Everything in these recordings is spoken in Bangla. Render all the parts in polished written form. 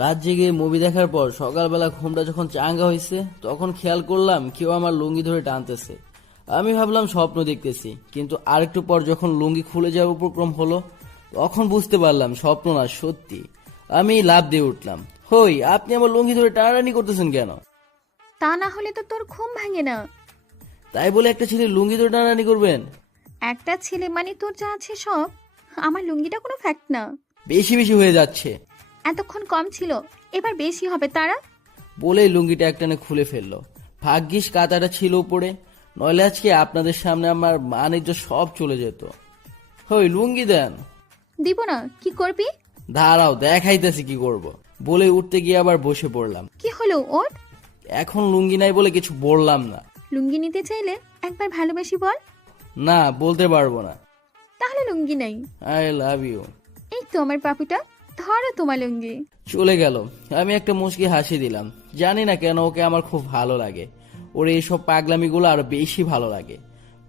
রাত জেগে মুভি দেখার পর সকালবেলা ঘুমটা যখন চাঙ্গা হয়েছে তখন খেয়াল করলাম কেউ আমার লুঙ্গি ধরে টানতেছে। আমি ভাবলাম স্বপ্ন দেখতেছি, কিন্তু আরেকটু পর যখন লুঙ্গি খুলে যাওয়ার উপক্রম হলো তখন বুঝতে পারলাম স্বপ্ন না, সত্যি। আমি লাফ দিয়ে উঠলাম, হই আপনি আমার লুঙ্গি ধরে টানাটানি করতেছেন কেন? তা না হলে তো তোর ঘুম ভাঙে না। তাই বলে একটা ছেলে লুঙ্গি ধরে টানাটানি করবেন? একটা ছেলে মানে তোর যা আছে সব। আমার লুঙ্গিটা কোনো ফ্যাক্ট না। বেশি বেশি হয়ে যাচ্ছে। এতক্ষণ কম ছিল, এবার বেশি হবে তারা। বলেই লুঙ্গিটা একটানে খুলে ফেললো। ভাগ্যিস কাঁটাটা ছিল উপরে, নইলে আজকে আপনাদের সামনে আমার মানিজ্য সব চলে যেত। হই লুঙ্গি দেন। দিব না, কি করবি? দাঁড়াও দেখাইতেছি কি করব। বলে উঠতে গিয়ে আবার বসে পড়লাম। কি হলো ওর? এখন লুঙ্গি নাই বলে কিছু বললাম না। লুঙ্গি নিতে চাইলে একবার ভালোবাসি বল। না, বলতে পারবো না। তাহলে লুঙ্গি নাই। I love you. এই তো আমার পাপুটা, ধরো তোমার লুঙ্গি। চলে গেল। আমি একটা মুচকি হাসি দিলাম। জানি না কেন ওকে আমার খুব ভালো লাগে। ওর এইসব পাগলামিগুলো আরো বেশি ভালো লাগে।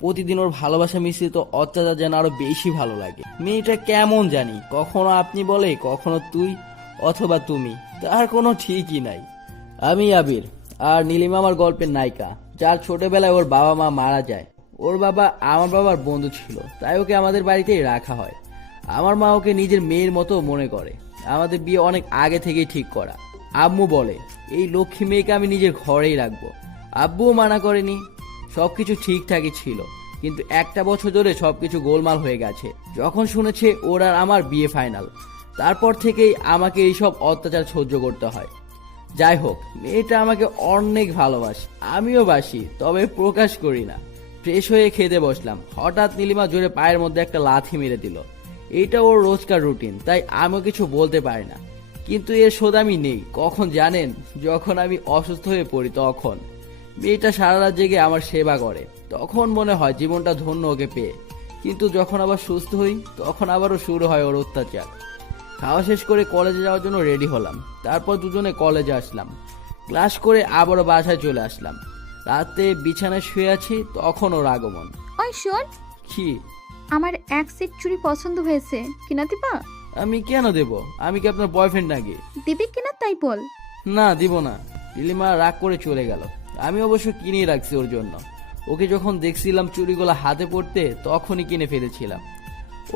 প্রতিদিন ওর ভালোবাসা মিশ্রিত অত্যাচার যেন আরো বেশি ভালো লাগে। মেয়েটা কেমন জানি, কখনো আপনি বলে, কখনো তুই অথবা তুমি, তার কোনো ঠিকই নাই। আমি আবির, আর নীলিমা আমার গল্পের নায়িকা, যার ছোটবেলায় ওর বাবা মা মারা যায়। ওর বাবা আমার বাবার বন্ধু ছিল, তাই ওকে আমাদের বাড়িতেই রাখা হয়। আমার মা ওকে নিজের মেয়ের মতো মনে করে। আমাদের বিয়ে অনেক আগে থেকেই ঠিক করা। আম্মু বলে এই লক্ষ্মী মেয়েকে আমি নিজের ঘরেই রাখবো। আব্বুও মানা করেনি। সবকিছু ঠিকঠাকই ছিল, কিন্তু একটা বছর ধরে সবকিছু গোলমাল হয়ে গেছে। যখন শুনেছে ওর আর আমার বিয়ে ফাইনাল, তারপর থেকেই আমাকে এইসব অত্যাচার সহ্য করতে হয়। যাই হোক, মেয়েটা আমাকে অনেক ভালোবাসে, আমিও বাসি, তবে প্রকাশ করি না। ফ্রেশ হয়ে খেতে বসলাম, হঠাৎ নীলিমা জোরে পায়ের মধ্যে একটা লাথি মেরে দিল। এইটা ওর রোজকার রুটিন, তাই আমিও কিছু বলতে পারি না। কিন্তু এর শোধ আমি নেই কখন জানেন? যখন আমি অসুস্থ হয়ে পড়ি তখন। মেয়েটা সারা রাত জেগে আমার সেবা করে, তখন মনে হয় জীবনটা ধন্য ওকে পেয়ে। কিন্তু যখন আবার সুস্থ হই তখন আবারও শুরু হয় ওর অত্যাচার। খাওয়া শেষ করে কলেজে যাওয়ার জন্য রেডি হলাম। তারপর দুজনে কলেজে আসলাম। ক্লাস করে আবারও বাসায় চলে আসলাম। রাতে বিছানায় শুয়ে আছি, তখন ওর আগমন। ওই শোন, কি? আমার এক সেট চুড়ি পছন্দ হয়েছে, কিনা দিবা? আমি কেন দেব? আমি কি আপনার বয়ফ্রেন্ড নাকি? দিবি কিনা তাই বল। না, দিব না। নীলিমা রাগ করে চলে গেল। আমি অবশ্য কিনে রাখছি ওর জন্য। ওকে যখন দেখছিলাম চুড়িগুলো হাতে পড়তে, তখনই কিনে ফেলেছিলাম।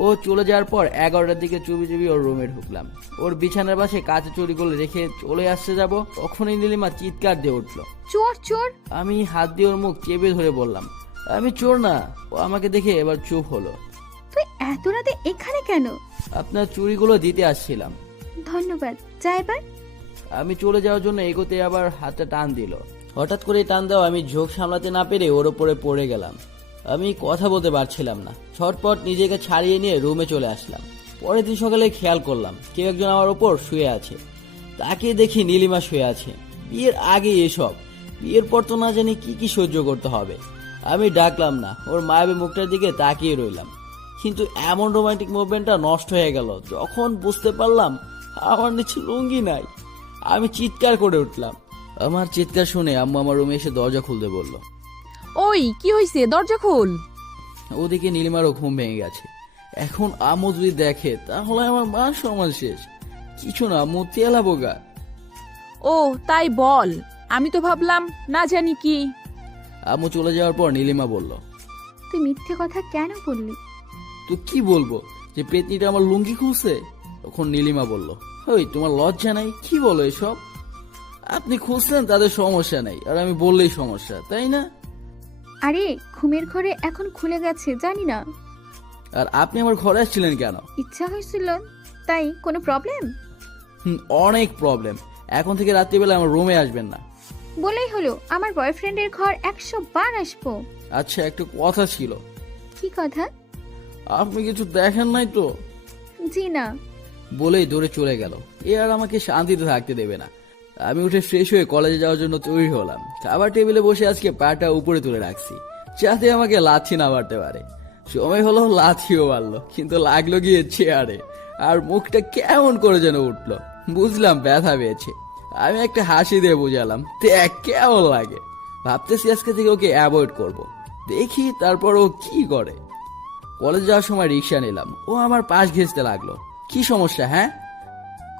ও চলে যাওয়ার পর 11টার দিকে চুপি চুপি ওর রুমে ঢুকলাম। ওর বিছানার পাশে কাঁচের চুড়িগুলো রেখে চলে আসতে যাব, তখনই নীলিমা চিৎকার দিয়ে উঠলো, চোর চোর! আমি হাত দিয়ে ওর মুখ চেপে ধরে বললাম, আমি চোর না। ও আমাকে দেখে এবার চুপ হলো। তুই এত রাতে এখানে কেন? আপনার চুড়িগুলো দিতে আসছিলাম। ধন্যবাদ, যা এবার। আমি চলে যাওয়ার জন্য এগোতে আবার হাতটা টান দিল। হঠাৎ করে টান দেওয়া আমি ঝোঁক সামলাতে না পেরে ওর ওপরে পড়ে গেলাম। আমি কথা বলতে পারছিলাম না। ছটপট নিজেকে ছাড়িয়ে নিয়ে রুমে চলে আসলাম। পরের দিন সকালে খেয়াল করলাম কেউ একজন আমার ওপর শুয়ে আছে। তাকে দেখি নীলিমা শুয়ে আছে। বিয়ের আগে এসব, বিয়ের পর তো না জানি কি কি সহ্য করতে হবে। আমি ডাকলাম না, ওর মায়াবী মুখটার দিকে তাকিয়ে রইলাম। কিন্তু এমন রোমান্টিক মুভমেন্টটা নষ্ট হয়ে গেল যখন বুঝতে পারলাম আমার নিচে লুঙ্গি নাই। আমি চিৎকার করে উঠলাম। আমার চিৎকার শুনে আম্মু আমার রুমে এসে দরজা খুলতে বলল। ওই কি হয়েছে, দরজা খোল। ওদিকে নীলিমারও ঘুম ভেঙে গেছে। এখন আম্মু যদি দেখে তাহলে আমার মান সম্মান শেষ। কিছু না আম্মু, তেলা বোগা। ও তাই বল, আমি তো ভাবলাম না জানি কি। আম্মু চলে যাওয়ার পর নীলিমা বলল, তুই মিথ্যে কথা কেন বললি? তো কি বলবো, যে পেতনিটা আমার লুঙ্গি খুলছে? তখন নীলিমা বলল, ওই তোমার লজ্জা নাই? কি বলো এসব? আপনি খুঁজলেন তাদের সমস্যা নাই, আর আমি বললেই সমস্যা, তাই না? আরে ঘুমের ঘরে এখন খুলে গেছে, জানি না। আর আপনি আমার ঘরে আসছিলেন কেন? ইচ্ছা হয়েছিল তাই, কোনো প্রবলেম? অনেক প্রবলেম। এখন থেকে রাত্রিবেলা আমার রুমে আসবেন না। বলেই হলো, আমার বয়ফ্রেন্ডের ঘর 100 বার আসবো। আচ্ছা, একটা কথা ছিল। কি কথা? আপনি কিছু দেখেন নাই তো? জি না। বলেই দৌড়ে চলে গেল। এ আর আমাকে শান্তিতে থাকতে দেবে না। আমি উঠে ফ্রেশ হয়ে কলেজে যাওয়ার জন্য তৈরি হলাম। খাবার টেবিলে বসে আজকে পাটা উপরে তুলে রাখছি, যাতে আমাকে লাথি না মারতে পারে। সময় হলো, লাথিও মারলো, কিন্তু লাগলো গিয়ে চেয়ারে। আর মুখটা কেমন করে যেন উঠলো। বুঝলাম ব্যথা পেয়েছে। আমি একটা হাসি দিয়ে বুঝালাম, দেখ কেমন লাগে। ভাবতেছি আজকে থেকে ওকে অ্যাভয়েড করব। দেখি তারপর ও কি করে। কলেজ যাওয়ার সময় রিক্সা নিলাম। ও আমার পাশ ঘেঁচতে লাগলো। কি সমস্যা? হ্যাঁ,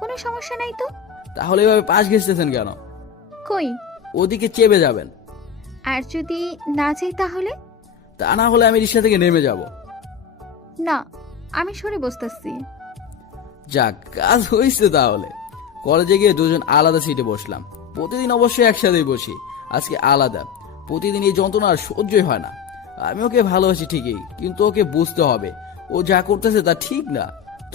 কোনো সমস্যা নাই তো। তাহলে এভাবে পাশ ঘেঁচতেছেন কেন? কই? ওদিকে চেপে যাবেন। আর যদি না যাই তাহলে? তা না হলে আমি রিক্সা থেকে নেমে যাব। না, আমি সরে বসতেছি। যাক, কাজ হয়েছে তাহলে। কলেজে গিয়ে দুজন আলাদা সিটে বসলাম। প্রতিদিন অবশ্যই একসাথেই বসি, আজকে আলাদা। প্রতিদিন এই যন্ত্রণা আর সহ্যই হয় না। আমি ওকে ভালোবাসি ঠিকই, কিন্তু ওকে বুঝতে হবে ও যা করতেছে তা ঠিক না।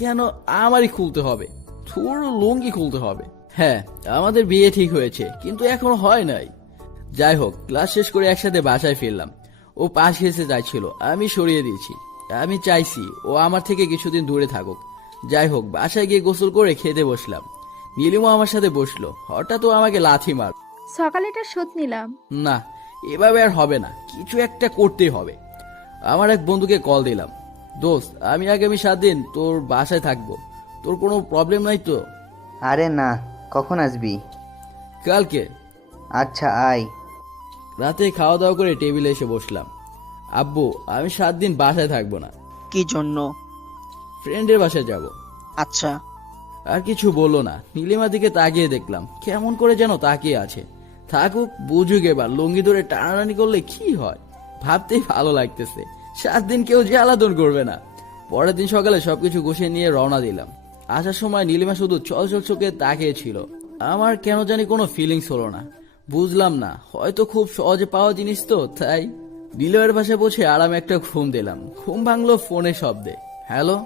কেন আমারই খুলতে হবে? তোর লুঙ্গি খুলতে হবে। হ্যাঁ, আমাদের বিয়ে ঠিক হয়েছে, কিন্তু এখনো হয় নাই। যাই হোক, ক্লাস শেষ করে একসাথে বাসায় ফিরলাম। ও পাশ ঘেঁষে যাচ্ছিল, আমি সরিয়ে দিয়েছি। আমি চাইছি ও আমার থেকে কিছুদিন দূরে থাকুক। যাই হোক, বাসায় গিয়ে গোসল করে খেতে বসলাম। নীলিমা আমার সাথে বসলো। হঠাৎ ও আমাকে লাথি মার। সকালেটা শোধ নিলাম। না, এভাবে আর হবে না, কিছু একটা করতেই হবে। আমার এক বন্ধুকে কল দিলাম। দোস্ত, আমি আগামী 7 দিন তোর বাসায় থাকবো। তোর কোনো প্রবলেম নাই তো? আরে না, কখন আসবি? কালকে। আচ্ছা আয়। রাতে খাওয়া দাওয়া করে টেবিলে এসে বসলাম। আব্বু, আমি 7 দিন বাসায় থাকবো না, কি জন্য? ফ্রেন্ডের বাসায় যাব। আচ্ছা। আর কিছু বললো না। নীলিমার দিকে তাকিয়ে দেখলাম কেমন করে যেন তাকিয়ে আছে। থাকুক, বুঝুক, এবার লুঙ্গি ধরে টানাটানি করলে কি হয় ভাবতেই ভালো লাগতেছে। 7 দিন কেউ জ্বালাতন করবে না। পরের দিন সকালে সবকিছু গুছিয়ে নিয়ে রওনা দিলাম। আসার সময় নীলিমা শুধু চলচল চোখে তাকিয়েছিল। আমার কেন জানি কোনো ফিলিংস হলো না। বুঝলাম না, হয়তো খুব সহজে পাওয়া জিনিস তো তাই। নীলিমার পাশে বসে আরামে একটা ঘুম দিলাম। ঘুম ভাঙলো ফোনের শব্দে। হ্যালো।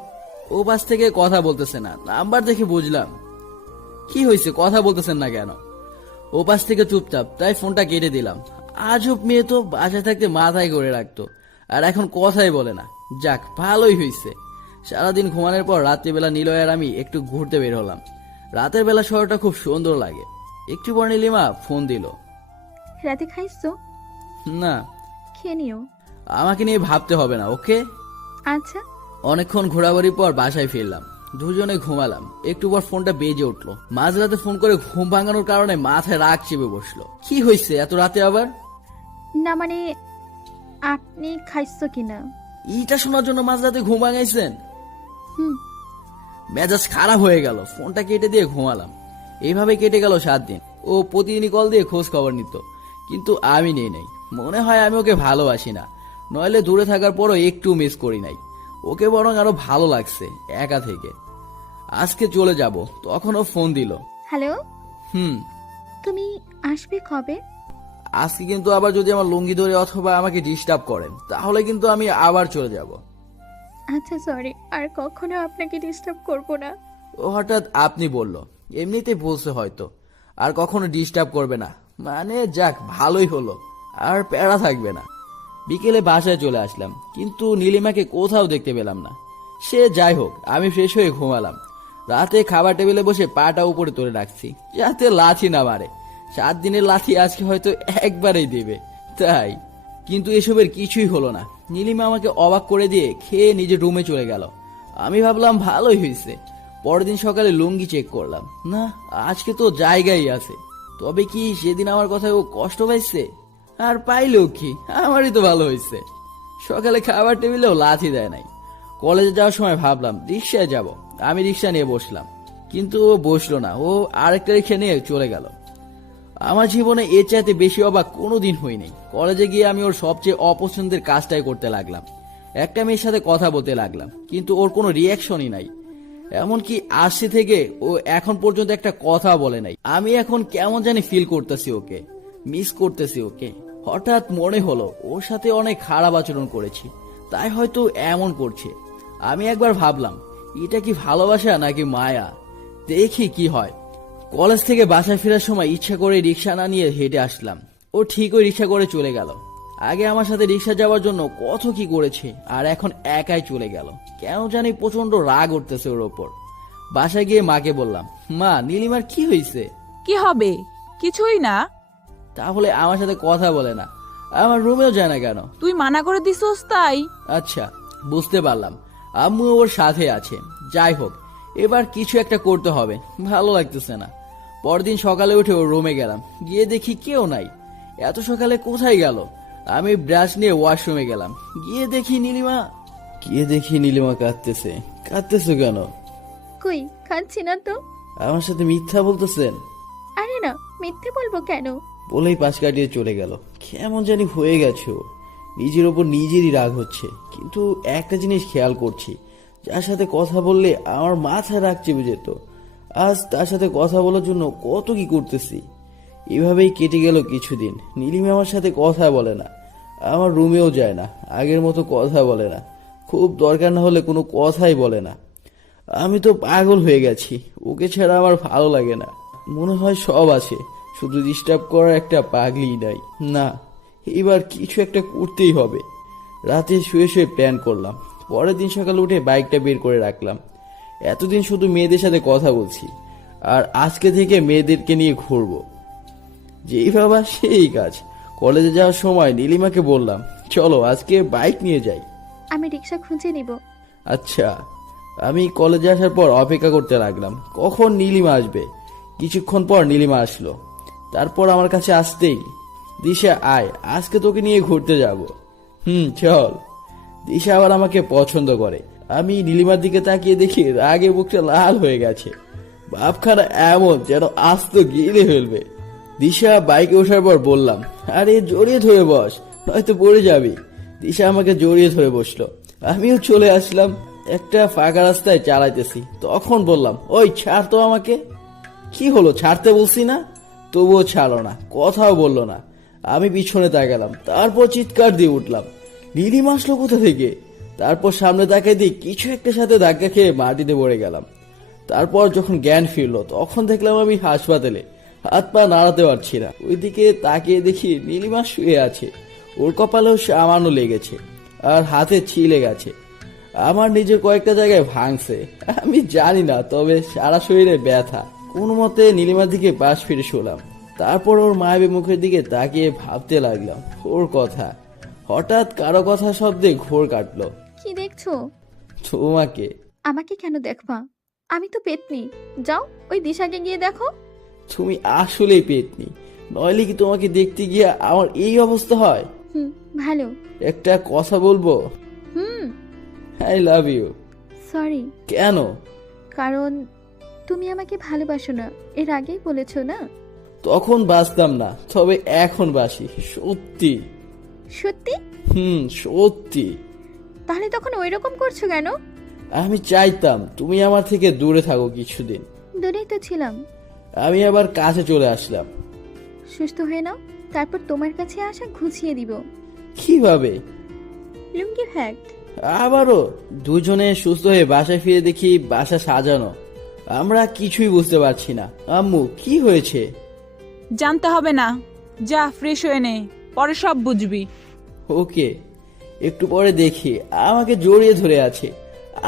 ও পাশ থেকে কথা বলতেছে না। নাম্বার দেখে বুঝলাম। কি হয়েছে, কথা বলতেছেন না কেন? ও পাশ থেকে চুপচাপ, তাই ফোনটা কেটে দিলাম। আজব মেয়ে তো, বাসায় থাকতে মাথায় করে রাখতো, আর এখন কথাই বলে না। যাক, ভালোই হয়েছে। সারাদিন ঘুমানোর পর রাত্রিবেলা নিলয় আর আমি একটু ঘুরতে বের হলাম। রাতের বেলা শহরটা খুব সুন্দর লাগে। একটু পর নীলিমা ফোন দিল। রাতে খাইছো? না, খেয়ে নিও। আমাকে নিয়ে ভাবতে হবে না, ওকে? আচ্ছা। অনেকক্ষণ ঘোরাঘুরির পর বাসায় ফিরলাম। দুজনে ঘুমালাম। একটু পর ফোনটা বেজে উঠলো। মাঝরাতে ফোন করে ঘুম ভাঙানোর কারণে মাথায় রাগ চেপে বসলো। কি হয়েছে এত রাতে আবার? না মানে, আপনি খাইছো কিনা? এইটা শোনার জন্য মাঝরাতে ঘুম ভাঙাইছেন? হুম। মেজাজ খারাপ হয়ে গেল। ফোনটা কেটে দিয়ে ঘুমালাম। এইভাবে কেটে গেল 7 দিন। ও প্রতিদিনই কল দিয়ে খোঁজ খবর নিত, কিন্তু আমি নেই নাই। মনে হয় আমি ওকে ভালোবাসি না, নইলে দূরে থাকার পরও একটু মিস করি নাই। ওকে বরং আরো ভালো লাগছে একা থেকে। আজকে চলে যাব, তখন ও ফোন দিল। হ্যালো, হুম। তুমি আসবে কবে? আজকে কিন্তু আবার যদি আমার লুঙ্গি ধরে অথবা আমাকে ডিস্টার্ব করেন, তাহলে কিন্তু আমি আবার চলে যাব। আচ্ছা সরি, আর কখনো আপনাকে ডিস্টার্ব করব না। ও হঠাৎ আপনি বলল। এমনিতে বলছে হয়তো, আর কখনো ডিস্টার্ব করবে না। মানে যাক, ভালোই হলো, আর প্যারা থাকবে না। বিকেলে বাসায় চলে আসলাম, কিন্তু নীলিমাকে কোথাও দেখতে পেলাম না। সে যাই হোক, আমি ফ্রেশ হয়ে ঘুমালাম। রাতে খাবার টেবিলে বসে পাটা উপরে তুলে রাখছি, যাতে লাথি না মারে। 7 দিনের লাথি আজকে হয়তো একবারেই দেবে, তাই। কিন্তু এসবের কিছুই হলো না। নীলিমা আমাকে অবাক করে দিয়ে খেয়ে নিজে রুমে চলে গেল। আমি ভাবলাম ভালোই হয়েছে। পরের দিন সকালে লুঙ্গি চেক করলাম, না, আজকে তো জায়গায় আছে। তবে কি সেদিন আমার কথায় ও কষ্ট পাইছে? আর পাইলেও কি, আমারই তো ভালো হয়েছে। সকালে খাবার টেবিলেও লাথি দেয় নাই। কলেজে যাওয়ার সময় ভাবলাম রিক্সায় যাব। আমি রিক্সা নিয়ে বসলাম, কিন্তু ও বসলো না। ও আরেকটা রিক্সা নিয়ে চলে গেল। আমার জীবনে এর চাইতে বেশি অবাক কোনোদিন হয়নি। কলেজে গিয়ে আমি ওর সবচেয়ে অপছন্দের কাজটাই করতে লাগলাম। একটা মেয়ের সাথে কথা বলতে লাগলাম, কিন্তু ওর কোনো রিয়াকশনই নাই। এমনকি আসছে থেকে ও এখন পর্যন্ত একটা কথা বলে নাই। আমি এখন কেমন জানি ফিল করতেছি ওকে, মিস করতেছি ওকে। হঠাৎ মনে হলো ওর সাথে অনেক খারাপ আচরণ করেছি, তাই হয়তো এমন করছে। আমি একবার ভাবলাম এটা কি ভালোবাসা নাকি মায়া, দেখি কি হয়। কলেজ থেকে বাসায় ফেরার সময় ইচ্ছা করে রিক্সা না নিয়ে হেঁটে আসলাম। ও ঠিকই রিক্সা করে চলে গেল। আগে আমার সাথে রিক্সা যাওয়ার জন্য কত কি করেছে, আর এখন একাই চলে গেল। কেন জানি প্রচন্ড রাগ উঠতেছে ওর ওপর। বাসায় গিয়ে মাকে বললাম, মা, নীলিমার কি হয়েছে? কি হবে? কিছুই না। তাহলে আমার সাথে কথা বলে না, আমার রুমেও যায় না কেন? তুই মানা করে দিছস তাই? আচ্ছা, বুঝতে পারলাম। আম্মু ওর সাথে আছে। যাই হোক, এবার কিছু একটা করতে হবে, ভালো লাগতেছে না। পরদিন সকালে উঠে ওর রুমে গেলাম। গিয়ে দেখি কেউ নাই। এত সকালে কোথায় গেল? আমি ব্রাশ নিয়ে ওয়াশরুমে গেলাম। গিয়ে দেখি নীলিমা কাঁদতেছে। কাঁদতেছে কেন? কই, খাচ্ছি না তো। আমার সাথে মিথ্যা বলতেছেন? আরে না, মিথ্যে বলবো কেন? বলেই পাশ কাটিয়ে চলে গেল। কেমন জানি হয়ে গেছে ও। নিজের ওপর নিজেরই রাগ হচ্ছে, কিন্তু একটা জিনিস খেয়াল করছি, যার সাথে কথা বললে আমার মাথায় রাগ চেপে যেত, আজ তার সাথে কথা বলার জন্য কত কি করতেছি। এভাবেই কেটে গেল কিছুদিন। নীলিমা আমার সাথে কথা বলে না, আমার রুমেও যায় না, আগের মতো কথা বলে না, খুব দরকার না হলে কোনো কথাই বলে না। আমি তো পাগল হয়ে গেছি, ওকে ছাড়া আমার ভালো লাগে না। মনে হয় সব আছে, শুধু ডিস্টার্ব করার একটা পাগলি নাই। না, এবার কিছু একটা করতেই হবে। রাতে শুয়ে শুয়ে প্ল্যান করলাম। পরের দিন সকালে উঠে বাইকটা বের করে রাখলাম। এতদিন শুধু মেয়েদের সাথে কথা বলছি, আর আজকে থেকে মেয়েদেরকে নিয়ে ঘুরবো। যেই ভাবা সেই কাজ। কলেজে যাওয়ার সময় নীলিমাকে বললাম, চলো আজকে বাইক নিয়ে যাই। আমি রিক্সা খুঁজে নিব। আচ্ছা। আমি কলেজে আসার পর অপেক্ষা করতে লাগলাম কখন নীলিমা আসবে। কিছুক্ষণ পর নীলিমা আসলো। তারপর আমার কাছে আসতেই, দিশা আয়, আজকে তোকে নিয়ে ঘুরতে যাব। চল। দিশা আবার আমাকে পছন্দ করে। আমি নীলিমার দিকে তাকিয়ে দেখি রাগে বুকটা লাল হয়ে গেছে। বাপখানা এমন যেন আস্ত গিলে ফেলবে। দিশা বাইকে ওঠার পর বললাম, আরে জড়িয়ে ধরে বস, নয়তো পড়ে যাবি। দিশা আমাকে জড়িয়ে ধরে বসলো। আমিও চলে আসলাম। একটা ফাঁকা রাস্তায় চালাইতেছি, তখন বললাম, ওই ছাড় তো আমাকে। কি হলো, ছাড়তে বলছি না? তবুও ছাড়ো না, কথাও বললো না। আমি পিছনে তাকালাম, তারপর চিৎকার দিয়ে উঠলাম, নীলিমা আসলো কোথা থেকে? তারপর সামনে তাকিয়ে দিই কিছু একটা সাথে ধাক্কা খেয়ে মাটিতে পড়ে গেলাম। তারপর যখন জ্ঞান ফিরলো, তখন দেখলাম আমি হাসপাতালে, হাত পা নাড়াতে পারছি না। ওইদিকে তাকিয়ে দেখি নীলিমা শুয়ে আছে। ওর কপালেও সামান্য লেগেছে, আর হাতে ছিলে গেছে। আমার নিজের কয়েকটা জায়গায় ভাঙছে, আমি জানি না, তবে সারা শরীরে ব্যথা। কোনো মতে নীলিমার দিকে পাশ ফিরে শুলাম। তারপর ওর মায়াবী মুখের দিকে তাকিয়ে ভাবতে লাগলাম ওর কথা। হঠাৎ কারো কথা শব্দে ঘোর কাটলো। কি দেখছো? তোমাকে। আমাকে কেন দেখবা? আমি তো পেতনি। যাও, ওই দিশাকে গিয়ে দেখো। তুমি আসলেই পেতনি, নইলে কি তোমাকে দেখতে গিয়ে আমার এই অবস্থা হয়? ভালো। একটা কথা বলবো? I love you. সরি। কেন? কারণ তুমি আমাকে ভালোবাসো না, এর আগেই বলেছো না। তখন বাসতাম না, তবে এখন বাসি, সত্যি। সত্যি? সত্যি। তাহলে তখন ওই রকম করছো কেন? আমি চাইতাম তুমি আমার থেকে দূরে থাকো কিছুদিন। দূরেই তো ছিলাম। আমি আবার কাছে চলে আসলাম। সুস্থ হয়ে নাও, তারপর তোমার কাছে আসা ঘুচিয়ে দিব। কিভাবে? লুঙ্গি ফ্যাক্ট। আবারও? দুজনে সুস্থ হয়ে বাসায় ফিরে দেখি বাসা সাজানো। আমরা কিছুই বুঝতে পারছি না। আম্মু, কি হয়েছে? জানতে হবে না, যা ফ্রেশ হয়ে নে, পরে সব বুঝবি। ওকে। একটু পরে দেখি আমাকে জড়িয়ে ধরে আছে।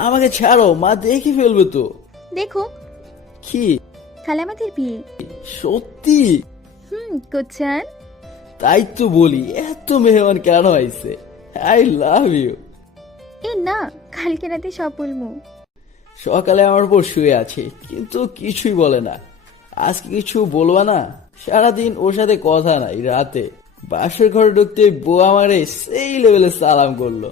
আমাকে ছাড়ো, মা দেখে ফেলবে তো। দেখো, কি? তাহলে আমাদের বিয়ে। সত্যি? কোচ্চান। তাই তো বলি, এত মেহমান কেন আইছে। I love you. এ না, কালকে রাতে সব বলবো। সকালে আমার উপর শুয়ে আছে, কিন্তু কিছুই বলে না। আজকে কিছু বলবা না? সারাদিন ওর সাথে কথা নাই। রাতে বাসের ঘরে ঢুকতে বউ আমারে সেই লেভেলে সালাম করলো।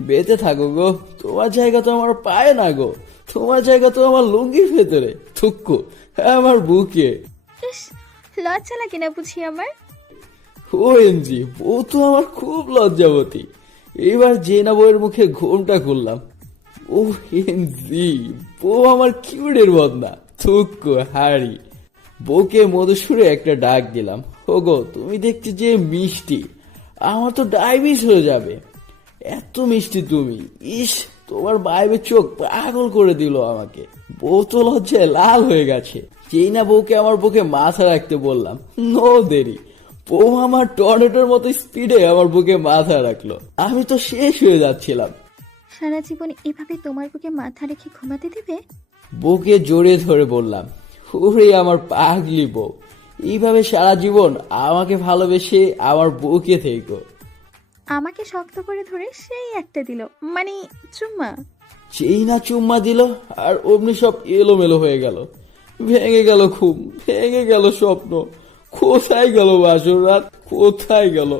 বেঁচে থাকো গো, তোমার জায়গা তো আমার পায়ে না গো, তোমার জায়গা তো আমার লুঙ্গির ভেতরে, থুক্কু আমার বুকে। ইস, লজ্জা লাগে না বুঝি আমার? ওএমজি, বউ তো আমার খুব লজ্জাবতী। এবার যে না বউয়ের মুখে ঘুমটা খুললাম। ওএমজি, বউ আমার কিউটের বদনা, থুক্কু হাড়ি। বউকে মধুসুরে একটা ডাক দিলাম, ওগো তুমি দেখতে যে মিষ্টি, আমার তো ডায়াবেটিস হয়ে যাবে, এত মিষ্টি তুমি। ইস, তোমার বাইবের চোখ পাগল করে দিল আমাকে। বউ তো লজ্জায় লাল হয়ে গেছে। যেই না বউকে আমার বুকে মাথা রাখতে বললাম, নো দেরি, বউ আমার টর্নেডোর মতো স্পিডে আমার বুকে মাথা রাখলো। আমি তো শেষ হয়ে যাচ্ছিলাম। সারা জীবন এভাবে তোমার বুকে মাথা রেখে ঘুমাতে দিবে? বউকে জড়িয়ে ধরে বললাম, ওরে আমার পাগলি বউ, এইভাবে সারা জীবন আমাকে ভালোবেসে আমার বউকে থেকো। আমাকে শক্ত করে ধরে সেই একটা দিল, মানে চুম্মা। যেই না চুম্মা দিল, আর অমনি সব এলোমেলো হয়ে গেল। ভেঙে গেল ঘুম, ভেঙে গেল স্বপ্ন। কোথায় গেল বাসর রাত, কোথায় গেল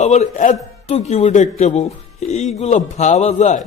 আবার এত কিউট একটা বউ? এইগুলো ভাবা যায়?